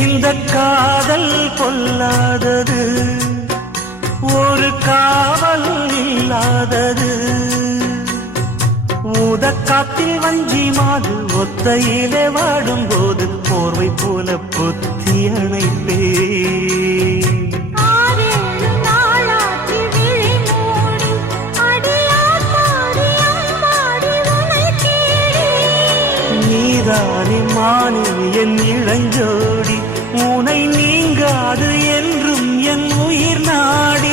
இந்த காதல் பொல்லாதது, ஒரு காவல் இல்லாதது. ஊதக்காத்தில் வஞ்சி மாது ஒத்தையிலே வாடும் போது போர்வை போல பொத்தி அணைப்பே. நீதானே மானே என் இளஞ்சோடி, உனை நீங்காது என்றும் என் உயிர் நாடி.